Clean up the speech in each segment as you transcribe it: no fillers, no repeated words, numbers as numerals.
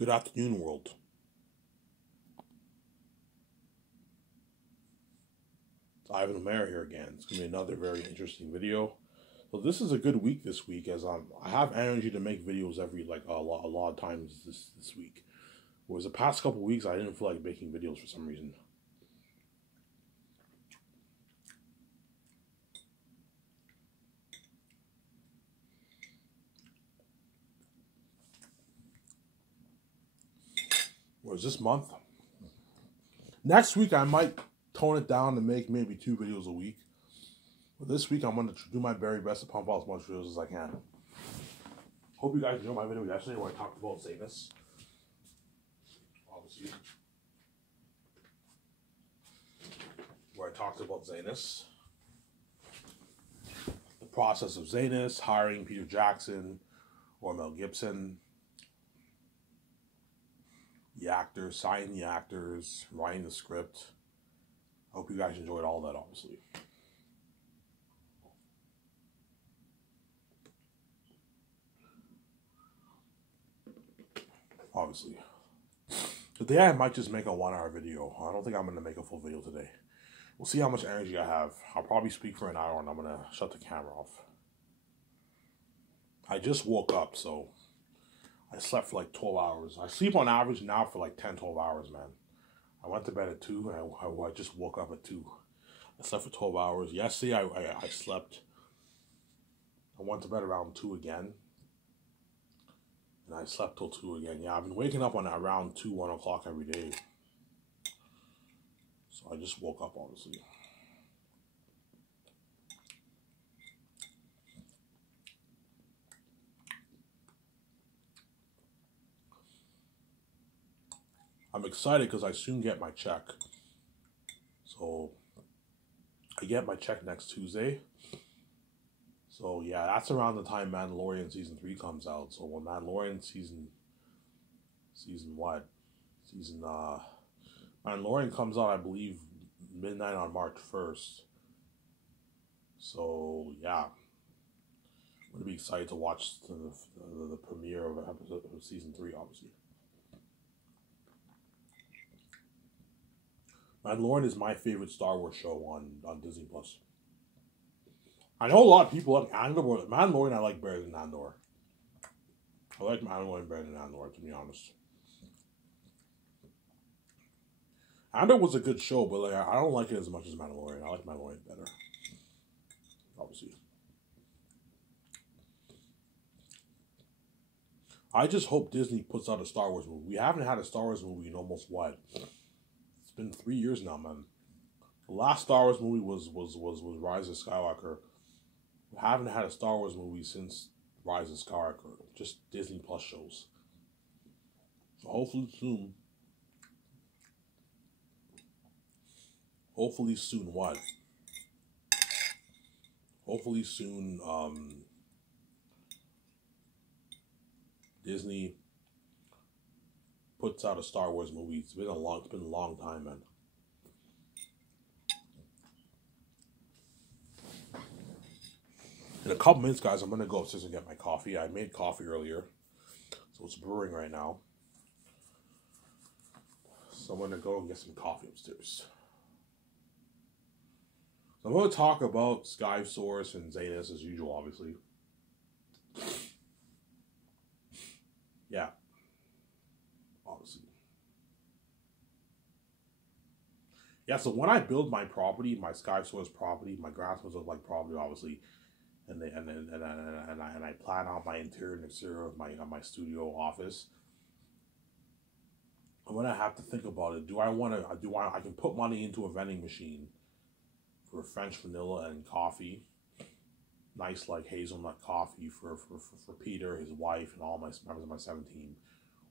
Good afternoon, world. It's Ivan O'Mara here again. It's going to be another very interesting video. So this is a good week this week, as I have energy to make videos every a lot of times this week. Whereas the past couple weeks I didn't feel like making videos for some reason. Whereas this month, next week I might tone it down and make maybe 2 videos a week. But this week I'm going to do my very best to pump out as much videos as I can. Hope you guys enjoyed my video yesterday where I talked about Zanus. Obviously. Where I talked about Zanus. The process of Zanus, hiring Peter Jackson or Mel Gibson. The actors, signing the actors, writing the script. I hope you guys enjoyed all that, obviously. Today I might just make a 1-hour video. I don't think I'm going to make a full video today. We'll see how much energy I have. I'll probably speak for an hour and I'm going to shut the camera off. I just woke up, so I slept for like 12 hours. I sleep on average now for like 10, 12 hours, man. I went to bed at 2 and I just woke up at 2. I slept for 12 hours. Yesterday I slept. I went to bed around 2 again. And I slept till 2 again. Yeah, I've been waking up on around 2, 1 o'clock every day. So I just woke up, obviously. I'm excited because I soon get my check. So I get my check next Tuesday. So yeah, that's around the time Mandalorian season 3 comes out. So when Mandalorian Mandalorian comes out, I believe midnight on March 1st. So yeah, I'm gonna be excited to watch the premiere of episode of season 3, obviously. Mandalorian is my favorite Star Wars show on Disney Plus. I know a lot of people like Andor, but Mandalorian I like better than Andor. I like Mandalorian better than Andor, to be honest. Andor was a good show, but I don't like it as much as Mandalorian. I like Mandalorian better, obviously. I just hope Disney puts out a Star Wars movie. We haven't had a Star Wars movie in almost what? It's been 3 years now, man. The last Star Wars movie was Rise of Skywalker. We haven't had a Star Wars movie since Rise of Skywalker. Just Disney Plus shows. So hopefully soon. Hopefully soon what? Hopefully soon Disney puts out a Star Wars movie. It's been a long time, man. In a couple minutes, guys, I'm going to go upstairs and get my coffee. I made coffee earlier, so it's brewing right now. So I'm going to go and get some coffee upstairs. So I'm going to talk about SkySource and Zanus as usual, obviously. Yeah. Obviously. Yeah, so when I build my property, my SkySource property, my Grasslands of like property, obviously, and I plan out my interior and exterior of my studio office, I'm gonna have to think about it. I can put money into a vending machine for French vanilla and coffee, nice like hazelnut coffee for Peter, his wife, and all my members of my 17,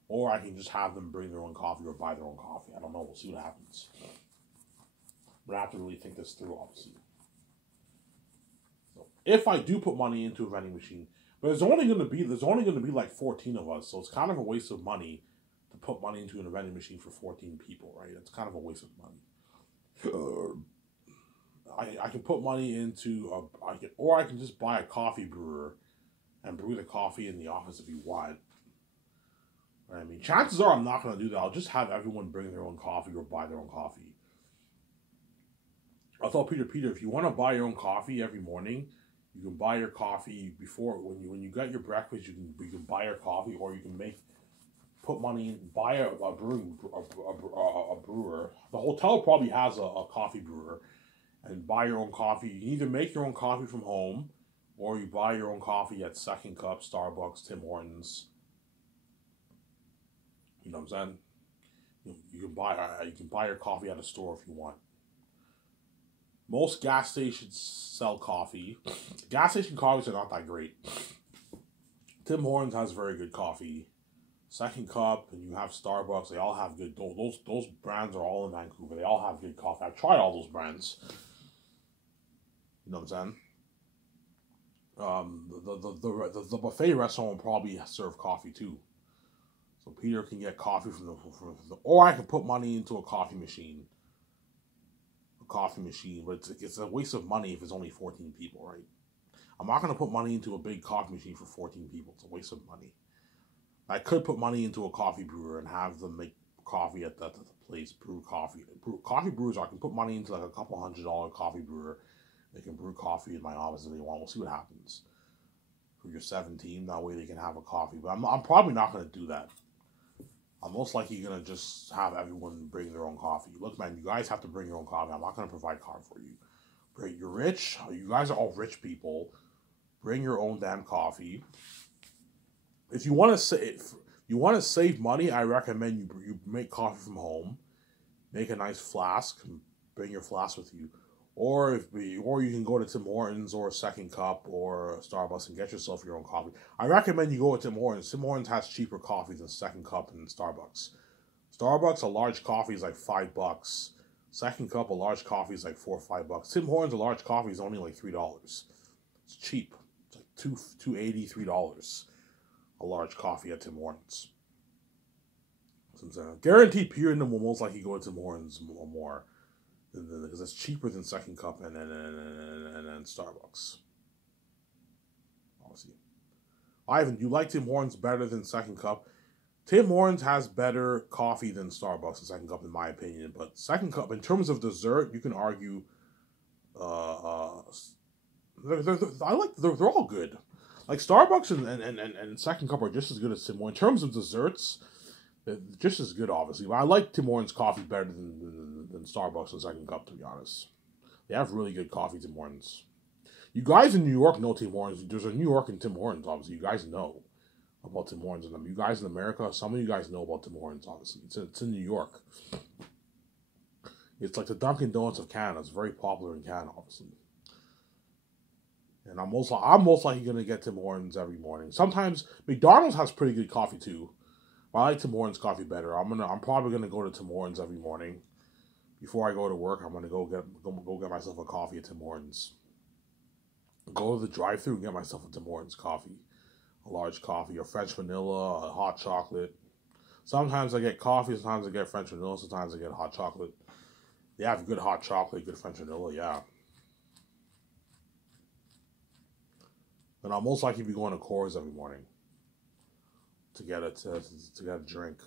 or I can just have them bring their own coffee or buy their own coffee. I don't know. We'll see what happens. But I have to really think this through, obviously. So if I do put money into a vending machine, but there's only going to be like 14 of us, so it's kind of a waste of money to put money into a vending machine for 14 people, right? It's kind of a waste of money. I can put money into or I can just buy a coffee brewer and brew the coffee in the office if you want. I mean, mean, chances are I'm not going to do that. I'll just have everyone bring their own coffee or buy their own coffee. I'll tell Peter, if you want to buy your own coffee every morning, you can buy your coffee before when you get your breakfast. You can buy your coffee, or you can put money in, buy a brewer. The hotel probably has a coffee brewer, and buy your own coffee. You can either make your own coffee from home, or you buy your own coffee at Second Cup, Starbucks, Tim Hortons. You know what I'm saying? You can buy your coffee at a store if you want. Most gas stations sell coffee. Gas station coffees are not that great. Tim Hortons has very good coffee. Second Cup, and you have Starbucks. They all have good. Those brands are all in Vancouver. They all have good coffee. I've tried all those brands. You know what I'm saying? The buffet restaurant will probably serve coffee too. So Peter can get coffee from the or I can put money into a coffee machine. But it's a waste of money if it's only 14 people, right? I'm not going to put money into a big coffee machine for 14 people. It's a waste of money. I could put money into a coffee brewer and have them make coffee at the place, brew coffee. Coffee brewers, I can put money into like a couple $100 coffee brewer. They can brew coffee in my office if they want. We'll see what happens. For your 17, that way they can have a coffee. But I'm probably not going to do that. I'm most likely going to just have everyone bring their own coffee. Look, man, you guys have to bring your own coffee. I'm not going to provide coffee for you. You're rich. You guys are all rich people. Bring your own damn coffee. If you want to save money, I recommend you make coffee from home. Make a nice flask and bring your flask with you. Or you can go to Tim Hortons or Second Cup or Starbucks and get yourself your own coffee. I recommend you go to Tim Hortons. Tim Hortons has cheaper coffee than Second Cup and Starbucks. Starbucks, a large coffee is like $5. Second Cup, a large coffee is like $4 or $5. Tim Hortons, a large coffee is only like $3. It's cheap. It's like $2.80, $3. A large coffee at Tim Hortons. Guaranteed Peter and them will most likely go to Tim Hortons more. Because it's cheaper than Second Cup and Starbucks. Obviously. Ivan, you like Tim Hortons better than Second Cup? Tim Hortons has better coffee than Starbucks and Second Cup, in my opinion. But Second Cup, in terms of dessert, you can argue. They're all good. Like Starbucks and Second Cup are just as good as Tim Hortons. In terms of desserts, just as good, obviously. But I like Tim Hortons coffee better than Starbucks and Second Cup, to be honest. They have really good coffee, Tim Hortons. You guys in New York know Tim Hortons. There's a New York and Tim Hortons, obviously. You guys know about Tim Hortons. And you guys in America, some of you guys know about Tim Hortons, obviously. It's in New York. It's like the Dunkin' Donuts of Canada. It's very popular in Canada, obviously. And I'm most likely going to get Tim Hortons every morning. Sometimes McDonald's has pretty good coffee too. But I like Tim Hortons coffee better. I'm probably gonna go to Tim Hortons every morning. Before I go to work, I'm gonna go get myself a coffee at Tim Hortons. Go to the drive-thru and get myself a Tim Hortons coffee, a large coffee, or French vanilla, a hot chocolate. Sometimes I get coffee, sometimes I get French vanilla, sometimes I get hot chocolate. They have good hot chocolate, good French vanilla, yeah. Then I'll most likely be going to Coors every morning to get a drink.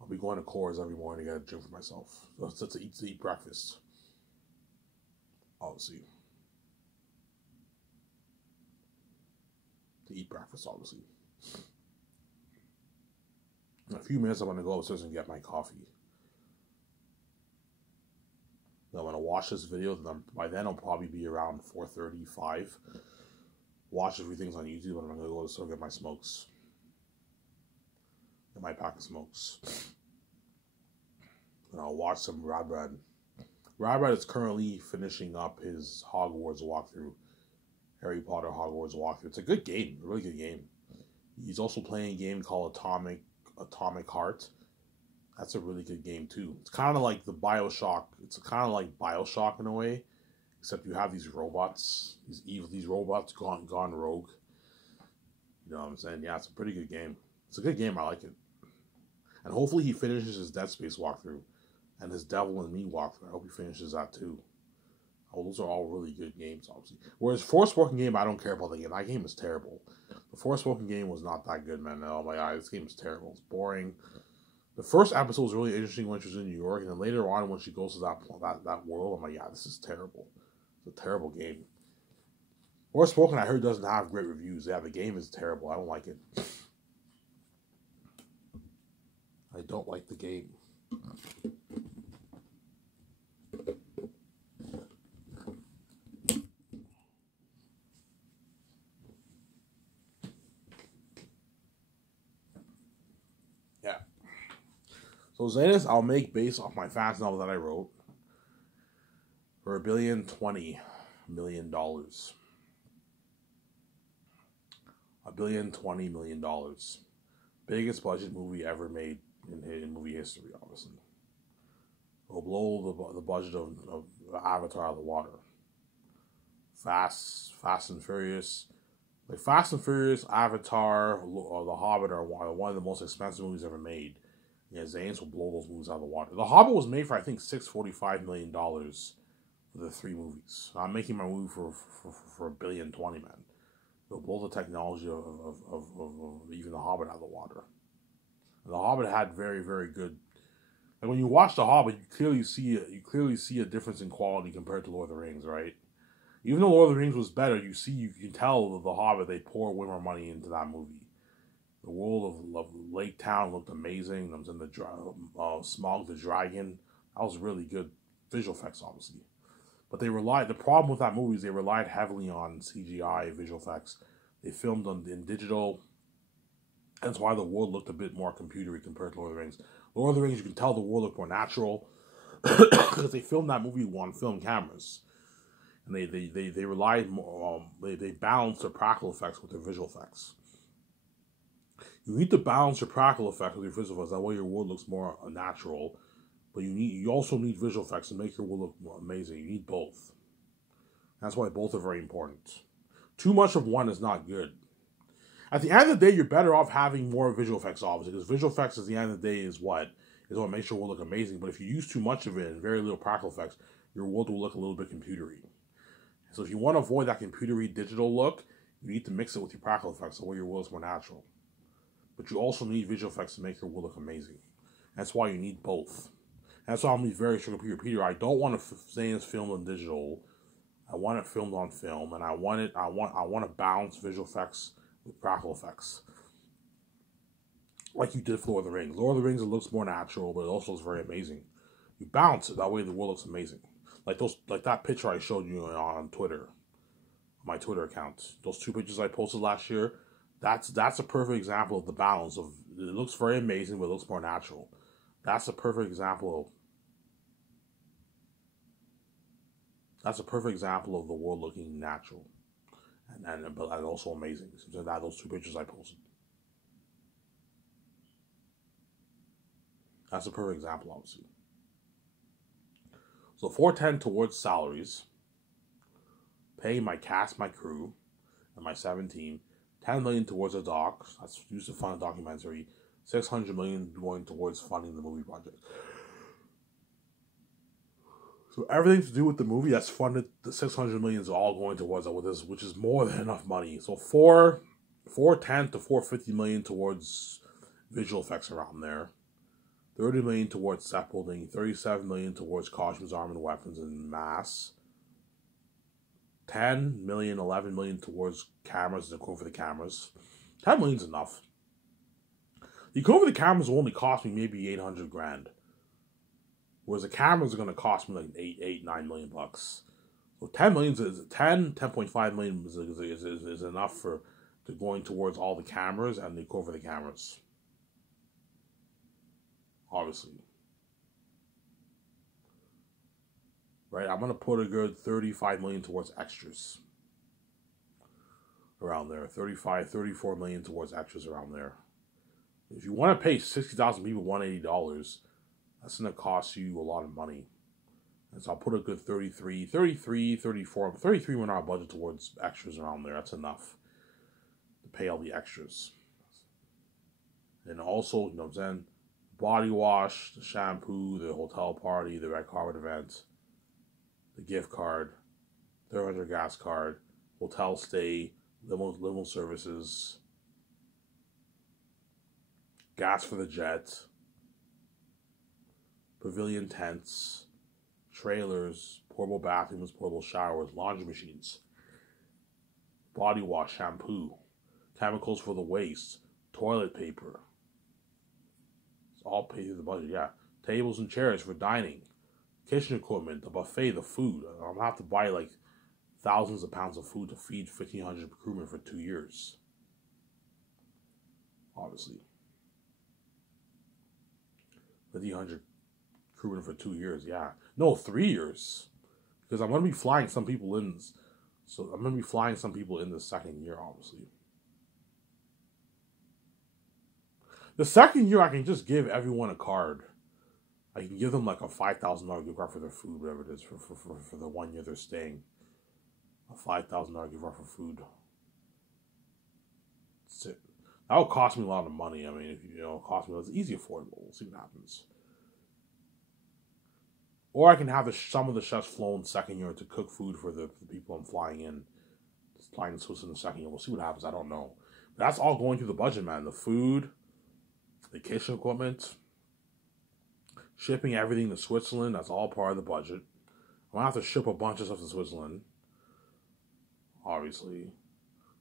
I'll be going to Coors every morning to get a drink for myself. To eat breakfast. Obviously. To eat breakfast, obviously. In a few minutes, I'm going to go upstairs and get my coffee. Then I'm going to watch this video. By then, I'll probably be around 4:30, 5. Watch everything's on YouTube, and I'm going to go to the store and get my smokes. Get my pack of smokes. And I'll watch some Radbrad. Radbrad is currently finishing up his Hogwarts walkthrough. Harry Potter Hogwarts walkthrough. It's a good game. A really good game. He's also playing a game called Atomic Heart. That's a really good game too. It's kind of like the Bioshock. It's kind of like Bioshock in a way, except you have these robots, these robots gone rogue. You know what I'm saying? Yeah, it's a pretty good game. It's a good game. I like it. And hopefully he finishes his Dead Space walkthrough and his Devil in Me walkthrough. I hope he finishes that too. Oh, those are all really good games, obviously. Whereas Forspoken game, I don't care about the game. That game is terrible. The Forspoken game was not that good, man. Oh my god, this game is terrible. It's boring. The first episode was really interesting when she was in New York, and then later on when she goes to that world, I'm like, yeah, this is terrible. It's a terrible game. Forspoken, I heard, doesn't have great reviews. Yeah, the game is terrible. I don't like it. I don't like the game. Yeah. So Xanus, I'll make based off my fast novel that I wrote for $1,020,000,000. $1,020,000,000. Biggest budget movie ever made in movie history, obviously. It'll blow the budget of Avatar out of the water. Fast and Furious. Like Fast and Furious, Avatar, or The Hobbit are one of the most expensive movies ever made. Yeah, Zanes will blow those movies out of the water. The Hobbit was made for, I think, $645 million for the 3 movies. I'm making my movie for $1,020,000,000, man. It'll blow the technology of even The Hobbit out of the water. And The Hobbit had very, very good. Like when you watch The Hobbit, you clearly see a difference in quality compared to Lord of the Rings, right? Even though Lord of the Rings was better, you can tell The Hobbit, they pour way more money into that movie. The world of Lake Town looked amazing. There was in the Smaug the Dragon. That was really good visual effects, obviously. But the problem with that movie is they relied heavily on CGI visual effects. They filmed in digital. That's why the world looked a bit more computery compared to Lord of the Rings. Lord of the Rings, you can tell the world looked more natural because they filmed that movie on film cameras. And they relied more, they balanced their practical effects with their visual effects. You need to balance your practical effects with your visual effects. That way your world looks more natural. But you also need visual effects to make your world look more amazing. You need both. That's why both are very important. Too much of one is not good. At the end of the day, you're better off having more visual effects, obviously, because visual effects at the end of the day is what makes your world look amazing. But if you use too much of it and very little practical effects, your world will look a little bit computery. So if you want to avoid that computery digital look, you need to mix it with your practical effects so your world is more natural. But you also need visual effects to make your world look amazing. That's why you need both. That's why I'm going to be very strict with Peter. I don't want to say it's filmed on digital. I want it filmed on film, and I want to balance visual effects with practical effects, like you did for Lord of the Rings. Lord of the Rings, it looks more natural, but it also is very amazing. You balance it that way, the world looks amazing. Like that picture I showed you on Twitter, my Twitter account. Those 2 pictures I posted last year. That's a perfect example of the balance of it looks very amazing, but it looks more natural. That's a perfect example of the world looking natural, but also amazing. So that those 2 pictures I posted. That's a perfect example, obviously. So 410 towards salaries, pay my cast, my crew, and my 17. 10 million towards a doc. That's used to fund a documentary. 600 million going towards funding the movie project. So everything to do with the movie that's funded, the 600 million is all going towards that, which is more than enough money. So 410 to 450 million towards visual effects around there. 30 million towards set building. 37 million towards costumes, armor, and weapons and mass. 10 million, 11 million towards cameras and equipment for the cameras. 10 million's enough. The equipment for the cameras will only cost me maybe 800 grand. Whereas the cameras are going to cost me like 9 million bucks. So 10 million is 10.5 million is enough to going towards all the cameras and the equipment for the cameras. Obviously. Right, I'm going to put a good 35 million towards extras. Around there. 34 million towards extras around there. If you want to pay 60,000 people $180, that's going to cost you a lot of money. And so I'll put a good 33 went our budget towards extras around there. That's enough to pay all the extras. And also, you know what I'm saying, body wash, the shampoo, the hotel party, the red carpet event, the gift card, They're under gas card, hotel stay, limo services, gas for the jet, pavilion tents, trailers, portable bathrooms, portable showers, laundry machines, body wash, shampoo, chemicals for the waste, toilet paper. It's all paid through the budget, yeah. Tables and chairs for dining, kitchen equipment, the buffet, the food. I'm gonna have to buy like thousands of pounds of food to feed 1,500 crewmen for 2 years. Obviously. 1,500 crewmen for 2 years, yeah. No, 3 years. Because I'm going to be flying some people in. So I'm going to be flying some people in the second year, obviously. The second year, I can just give everyone a card. I can give them like a $5,000 gift card for their food, whatever it is, for the 1 year they're staying. A $5,000 gift card for food. That's it. That would cost me a lot of money. I mean, if you know, it cost me, it's easy affordable. We'll see what happens. Or I can have some of the chefs flown second year to cook food for the people I'm flying in. Flying to Switzerland the second year. We'll see what happens. I don't know. But that's all going through the budget, man. The food, the kitchen equipment, shipping everything to Switzerland. That's all part of the budget. I'm going to have to ship a bunch of stuff to Switzerland. Obviously.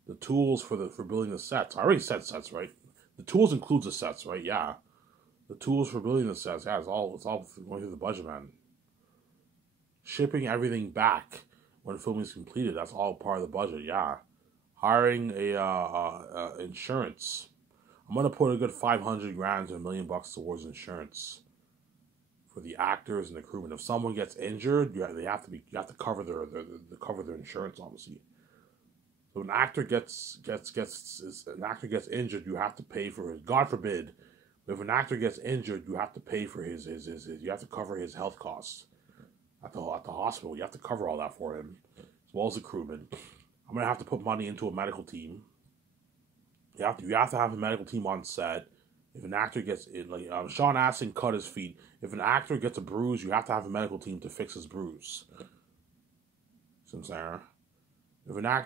The tools for building the sets. I already said sets, right? The tools includes the sets, right? Yeah. The tools for building the sets. Yeah, it's all going through the budget, man. Shipping everything back when filming is completed. That's all part of the budget. Yeah. Hiring a insurance. I'm gonna put a good 500 grand to $1 million towards insurance for the actors and the crewmen. If someone gets injured, you have to cover their insurance, obviously. So an actor gets injured, you have to pay for his. God forbid, if an actor gets injured, you have to pay for his you have to cover his health costs. At the hospital, you have to cover all that for him, as well as the crewman. I'm gonna have to put money into a medical team. You have to have a medical team on set. If an actor gets it, like Sean Astin cut his feet. If an actor gets a bruise, you have to have a medical team to fix his bruise. See what I'm saying?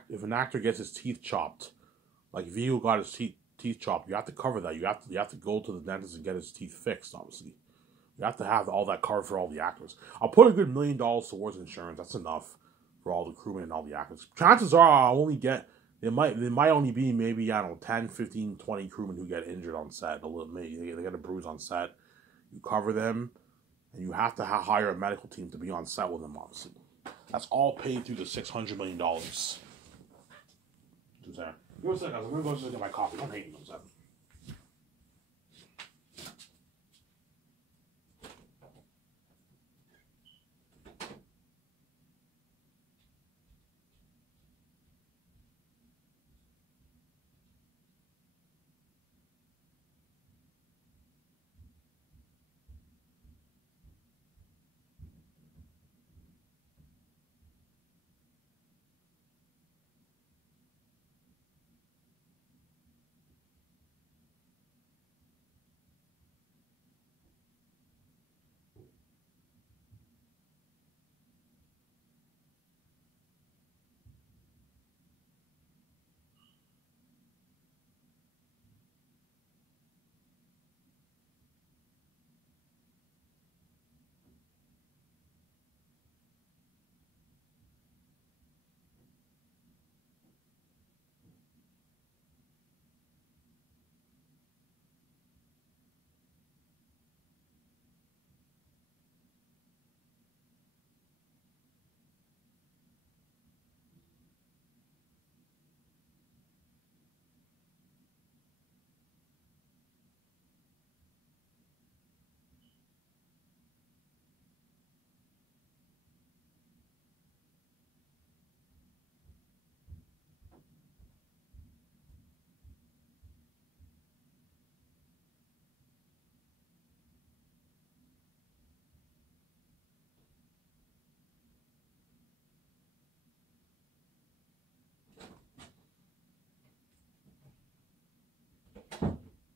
If an actor gets his teeth chopped, like Vio got his teeth chopped, you have to cover that. You have to go to the dentist and get his teeth fixed, obviously. You have to have all that covered for all the actors. I'll put a good $1 million towards insurance. That's enough for all the crewmen and all the actors. Chances are I'll only get, there might only be maybe, I don't know, 10, 15, 20 crewmen who get injured on set. Maybe they get a bruise on set. You cover them, and you have to hire a medical team to be on set with them, obviously. That's all paid through the $600 million. Give me a second, guys. I'm going to go get my coffee. Don't hate me for a second.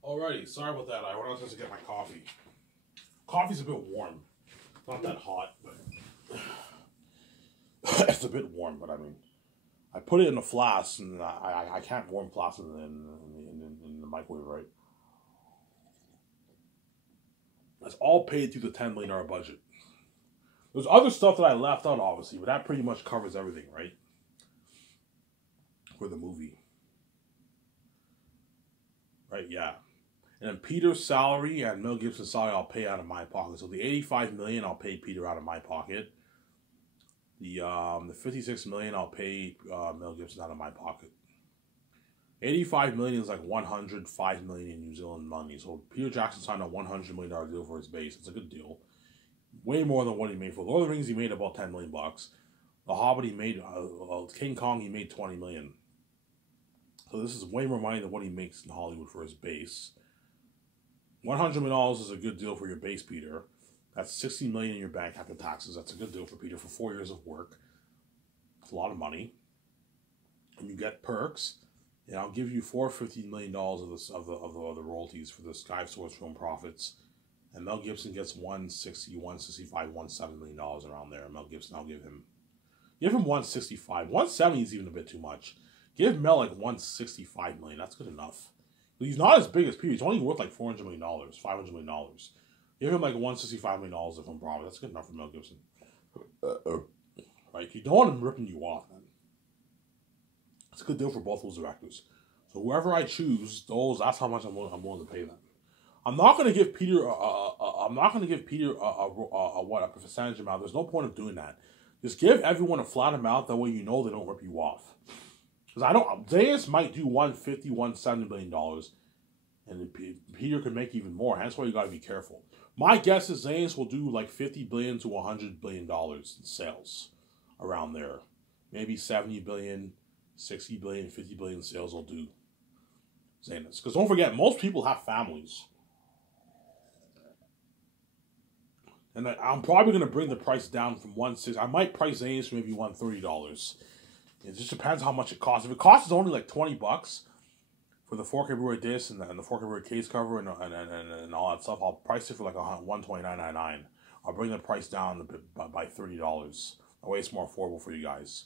Alrighty, sorry about that. I went upstairs to get my coffee. Coffee's a bit warm. Not that hot, but It's a bit warm, but I mean, I put it in a flask, and I can't warm flasks in the microwave, right? That's all paid through the $10 million budget. There's other stuff that I left out, obviously, but that pretty much covers everything, right? For the movie. Right, yeah. And then Peter's salary and Mel Gibson's salary I'll pay out of my pocket. So the $85 million I'll pay Peter out of my pocket. The $56 million I'll pay Mel Gibson out of my pocket. $85 million is like $105 million in New Zealand money. So Peter Jackson signed a $100 million deal for his base. It's a good deal. Way more than what he made for Lord of the Rings. He made about $10 million. The Hobbit he made, King Kong he made $20 million. So this is way more money than what he makes in Hollywood for his base. $100 million is a good deal for your base, Peter. That's $60 million in your bank after taxes. That's a good deal for Peter for 4 years of work. It's a lot of money. And you get perks. And I'll give you $450 million of the royalties for the Sky Source film profits. And Mel Gibson gets $160, $165, $170 million around there. Mel Gibson, I'll give him $165. $170 is even a bit too much. Give Mel like $165 million. That's good enough. He's not as big as Peter. He's only worth like $400 million, $500 million. Give him like $165 million of film profit. That's good enough for Mel Gibson. Right? You don't want him ripping you off, man. It's a good deal for both those directors. So whoever I choose, that's how much I'm willing to pay them. I'm not going to give Peter a percentage amount. There's no point of doing that. Just give everyone a flat amount. That way you know they don't rip you off. Because Zayas might do $150, $170 million, and Peter could make even more. That's why you got to be careful. My guess is Zayas will do like $50 billion to $100 billion in sales, around there. Maybe $70 billion, $60 billion, $50 billion sales will do Zayas. Because don't forget, most people have families. And I'm probably going to bring the price down from $160. I might price Zayas for maybe $130. It just depends how much it costs. If it costs only like $20 for the 4K Blu-ray disc and the 4K Blu-ray case cover and all that stuff, I'll price it for like $129.99. I'll bring the price down a bit by $30. That way it's more affordable for you guys.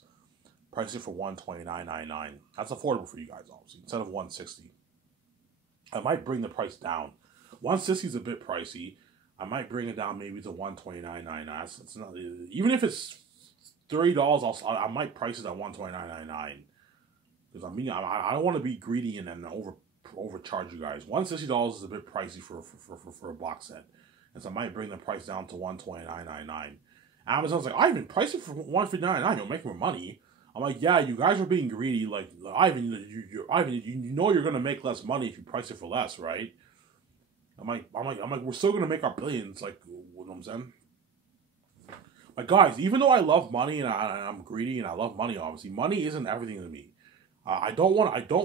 Price it for $129.99. That's affordable for you guys, obviously, instead of $160. I might bring the price down. $160 is a bit pricey. I might bring it down maybe to $129.99. It's not, even if it's $30, I might price it at $129.99. Because I don't want to be greedy and then overcharge you guys. $160 is a bit pricey for a box set, and so I might bring the price down to $129.99. Amazon's like, Ivan, price it for $159.99. You'll make more money. I'm like, yeah, you guys are being greedy. Like, Ivan, you know you're gonna make less money if you price it for less, right? I'm like, we're still gonna make our billions. Like, you know what I'm saying? Like, guys, even though I love money and I'm greedy and I love money, obviously, money isn't everything to me. I don't want to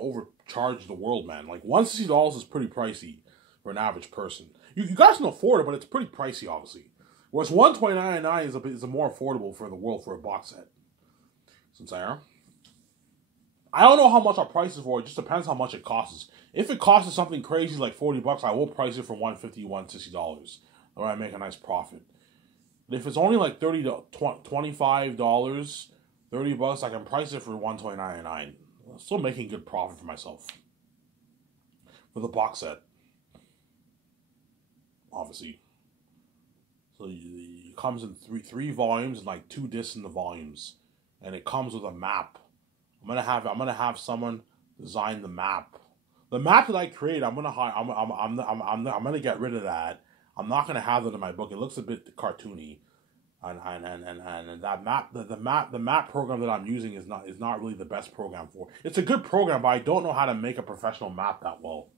overcharge the world, man. Like, $160 is pretty pricey for an average person. You guys can afford it, but it's pretty pricey, obviously. Whereas $129.99 is a more affordable for the world for a box set. Sincere. I don't know how much I'll price it for. It just depends how much it costs. If it costs something crazy like $40, I will price it for $150, $160. Or I make a nice profit. But if it's only like $30 to $25, $30, I can price it for $129.99. I'm still making good profit for myself. For the box set. Obviously. So it comes in three volumes and like 2 discs in the volumes. And it comes with a map. I'm gonna have someone design the map. The map that I create, I'm gonna get rid of that. I'm not gonna have that in my book. It looks a bit cartoony, and that map, the map program that I'm using is not really the best program for. It's a good program, but I don't know how to make a professional map that well.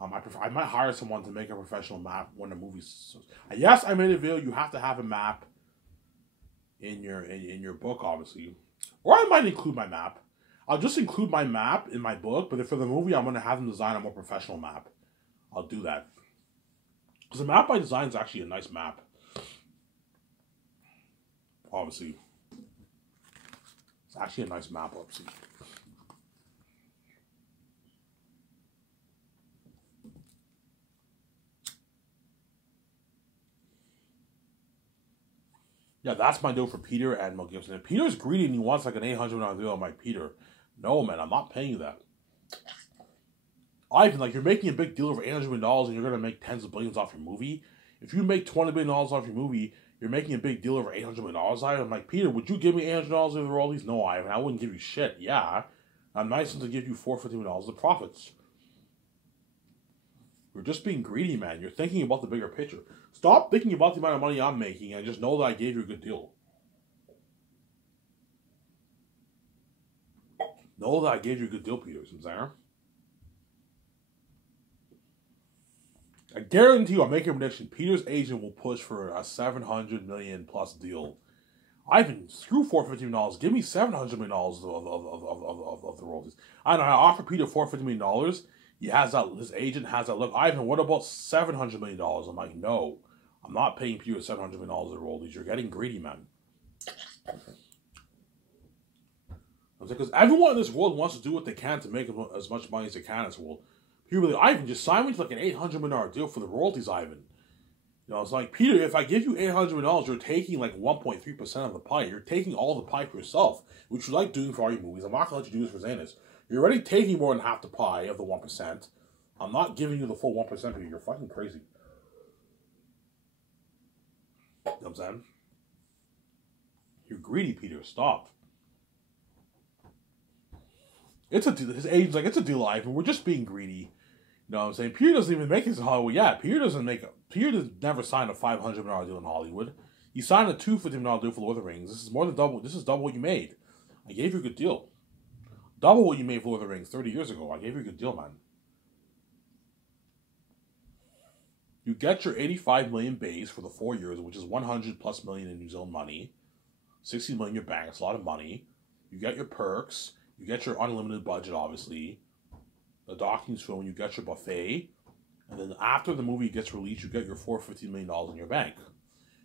I might hire someone to make a professional map when the movie's. Yes, I made a video. You have to have a map in your book, obviously. Or I might include my map. I'll just include my map in my book, but for the movie, I'm going to have them design a more professional map. I'll do that. Because the map I design is actually a nice map. Obviously. It's actually a nice map, obviously. Yeah, that's my deal for Peter and Mel Gibson. If Peter's greedy and he wants like an $800 deal, I'm like, Peter, no, man, I'm not paying you that. Ivan, like, you're making a big deal over $800 million and you're going to make tens of billions off your movie. If you make $20 billion off your movie, you're making a big deal over $800 million, Ivan. I'm like, Peter, would you give me $800 over all these? No, Ivan, I wouldn't give you shit. Yeah, I'm nice enough to give you $450 million of profits. You're just being greedy, man. You're thinking about the bigger picture. Stop thinking about the amount of money I'm making and just know that I gave you a good deal. Know that I gave you a good deal, Peter. I guarantee you, I'm making a prediction. Peter's agent will push for a $700 million plus deal. Ivan, screw $450 million. Give me $700 million of the royalties. I don't know. I offer Peter $450 million. He has that. His agent has that. Look, Ivan, what about $700 million? I'm like, no, I'm not paying Peter $700 million of the royalties. You're getting greedy, man. Because everyone in this world wants to do what they can to make as much money as they can in this world. People are like, Ivan, just sign me to like an $800 million deal for the royalties, Ivan. You know, it's like, Peter, if I give you $800 million, you're taking like 1.3% of the pie. You're taking all the pie for yourself, which you like doing for all your movies. I'm not going to let you do this for Zanus. You're already taking more than half the pie of the 1%. I'm not giving you the full 1%, Peter. You're fucking crazy. You know what I'm saying? You're greedy, Peter. Stop. It's a deal. His agent's like, it's a deal, Ivan. We're just being greedy. You know what I'm saying? Peter doesn't even make this in Hollywood. Yeah, Peter never signed a $500 million deal in Hollywood. He signed a $250 million deal for Lord of the Rings. This is more than double. This is double what you made. I gave you a good deal. Double what you made for Lord of the Rings 30 years ago. I gave you a good deal, man. You get your 85 million base for the 4 years, which is 100 plus million in New Zealand money. 60 million in your bank. It's a lot of money. You get your perks. You get your unlimited budget, obviously. The Dawkins film, you get your buffet. And then after the movie gets released, you get your $450 million in your bank.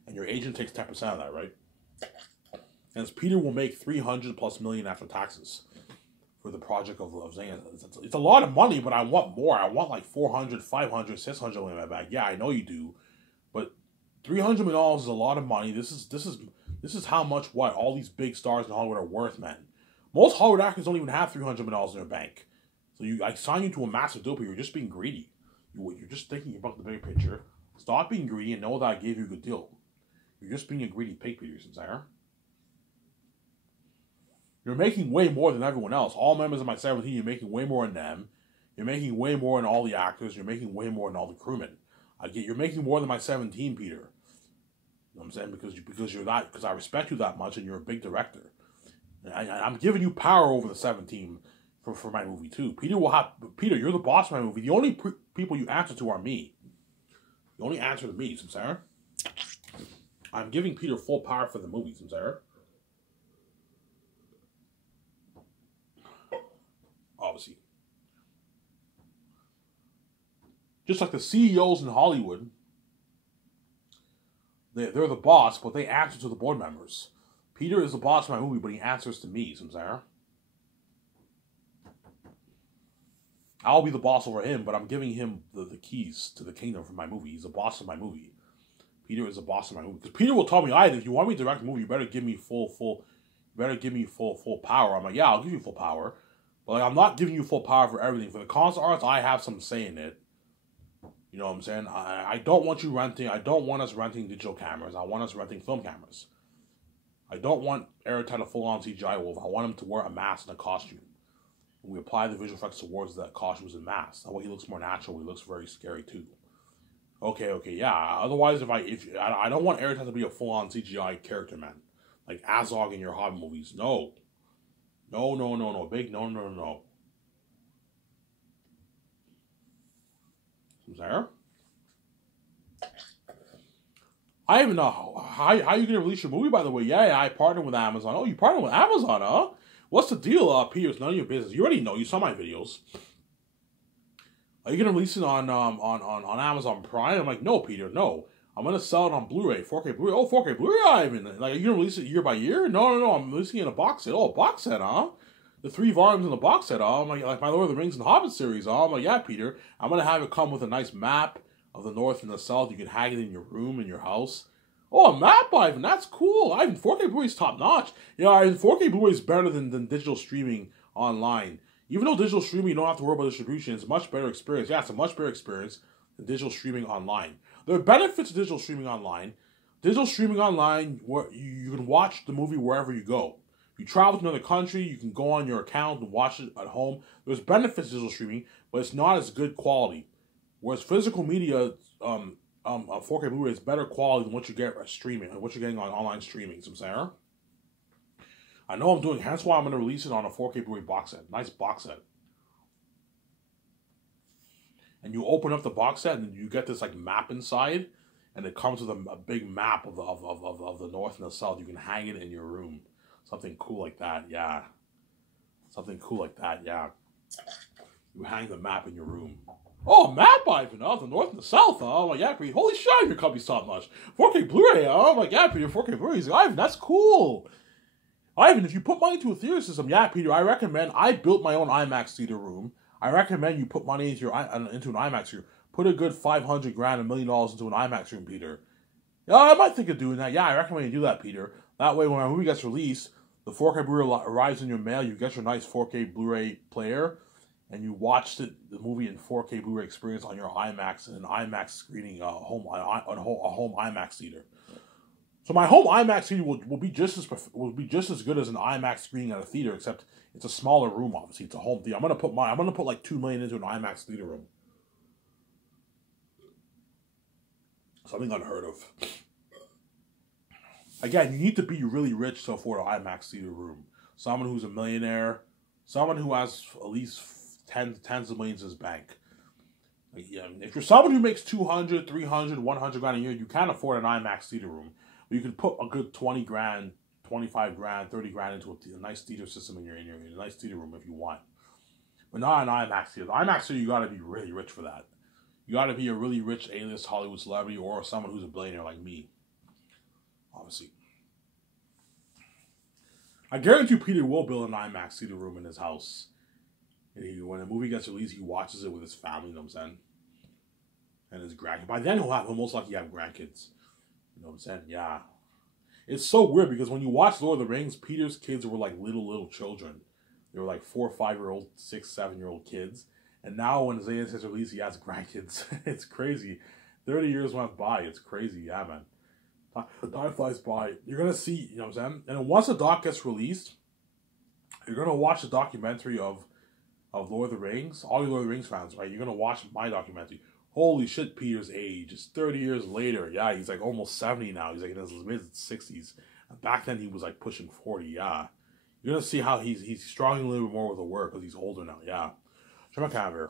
And your agent takes 10% of that, right? And Peter will make 300 plus million after taxes for the project of Zanus. It's a lot of money, but I want more. I want like 400, 500, 600 million in my bank. Yeah, I know you do. But $300 million is a lot of money. This is how much what all these big stars in Hollywood are worth, man. Most Hollywood actors don't even have $300 million in their bank. So I sign you to a massive deal, but you're just being greedy. You're just thinking about the bigger picture. Stop being greedy and know that I gave you a good deal. You're just being a greedy pig, Peter Sinclair. You're making way more than everyone else. All members of my 17, you're making way more than them. You're making way more than all the actors. You're making way more than all the crewmen. You're making more than my 17, Peter. You know what I'm saying? Because I respect you that much and you're a big director. I'm giving you power over the 17 for my movie too. Peter, you're the boss of my movie. The only people you answer to are me. You only answer to me, Samsara. I'm giving Peter full power for the movie, Samsara. Obviously. Just like the CEOs in Hollywood, they're the boss, but they answer to the board members. Peter is the boss of my movie, but he answers to me, Samsara. I'll be the boss over him, but I'm giving him the keys to the kingdom for my movie. He's the boss of my movie. Peter is the boss of my movie. Because Peter will tell me, if you want me to direct a movie, you better give me full power. I'm like, yeah, I'll give you full power. But like, I'm not giving you full power for everything. For the concert arts, I have some say in it. You know what I'm saying? I don't want you renting. I don't want us renting digital cameras. I want us renting film cameras. I don't want Eric to have a full-on CGI wolf. I want him to wear a mask and a costume. And we apply the visual effects towards that costumes and masks. That way he looks more natural. He looks very scary too. Okay, yeah. Otherwise, if I don't want Eric to be a full-on CGI character, man. Like Azog in your Hobbit movies. No. Big no. Who's there? I even know how you going to release your movie, by the way. Yeah, I partnered with Amazon. Oh, you partnered with Amazon, huh? What's the deal, Peter? It's none of your business. You already know. You saw my videos. Are you going to release it on Amazon Prime? I'm like, no, Peter, no. I'm going to sell it on Blu-ray, 4K Blu-ray. Oh, 4K Blu-ray, Ivan. Like, are you going to release it year by year? No. I'm releasing it in a box set. Oh, a box set, huh? The 3 volumes in the box set, huh? I'm like my Lord of the Rings and Hobbit series, huh? I'm like, yeah, Peter. I'm going to have it come with a nice map of the north and the south. You can hang it in your room, in your house. Oh, a map, Ivan. That's cool. Ivan, 4K Blu-ray is top notch. Yeah, Ivan, 4K Blu-ray is better than digital streaming online. Even though digital streaming, you don't have to worry about distribution. It's a much better experience. Yeah, it's a much better experience than digital streaming online. There are benefits to digital streaming online. Digital streaming online, you can watch the movie wherever you go. If you travel to another country, you can go on your account and watch it at home. There's benefits to digital streaming, but it's not as good quality. Whereas physical media, 4K Blu-ray is better quality than what you get streaming, what you're getting on online streaming. So I'm saying, I know I'm doing. Hence why I'm going to release it on a 4K Blu-ray box set. Nice box set. And you open up the box set and you get this like map inside, and it comes with a big map of the north and the south. You can hang it in your room. Something cool like that, yeah. Something cool like that, yeah. You hang the map in your room. Oh, map, Ivan. Oh, the north and the south. Oh, my God. Holy shit, your company's top notch. 4K Blu-ray. Oh, my God, Peter. 4K Blu-ray. Ivan, that's cool. Ivan, if you put money into a theater system, yeah, Peter, I recommend. I built my own IMAX theater room. I recommend you put money into an IMAX room. Put a good $500,000, $1 million into an IMAX room, Peter. Yeah, I might think of doing that. Yeah, I recommend you do that, Peter. That way, when a movie gets released, the 4K Blu-ray arrives in your mail. You get your nice 4K Blu-ray player, and you watched the movie in 4K Blu-ray experience on your IMAX and an IMAX screening, a home IMAX theater. So my home IMAX theater will be just as good as an IMAX screening at a theater, except it's a smaller room. Obviously, it's a home theater. I'm gonna put like $2 million into an IMAX theater room. Something unheard of. Again, you need to be really rich to afford an IMAX theater room. Someone who's a millionaire, someone who has at least tens of millions in his bank. Yeah, if you're someone who makes 200, 300, 100 grand a year, you can't afford an IMAX theater room. But you can put a good 20 grand, 25 grand, 30 grand into a nice theater system in your nice theater room if you want. But not an IMAX theater. The IMAX theater, you got to be really rich for that. You got to be a really rich A-list Hollywood celebrity or someone who's a billionaire like me. Obviously. I guarantee you Peter will build an IMAX theater room in his house. And when a movie gets released, he watches it with his family, you know what I'm saying? And his grandkids. By then, he'll most likely have grandkids. You know what I'm saying? Yeah. It's so weird because when you watch Lord of the Rings, Peter's kids were like little children. They were like 4 or 5-year-old, 6, 7-year-old kids. And now when Zayas is released, he has grandkids. It's crazy. 30 years went by. It's crazy. Yeah, man. Time flies by. You're going to see, you know what I'm saying? And once the doc gets released, you're going to watch the documentary of Lord of the Rings. All you Lord of the Rings fans, right? You're going to watch my documentary. Holy shit, Peter's age. It's 30 years later. Yeah, he's like almost 70 now. He's like in his mid-60s. Back then, he was like pushing 40. Yeah. You're going to see how he's struggling a little bit more with the work because he's older now. Yeah. Turn my camera here.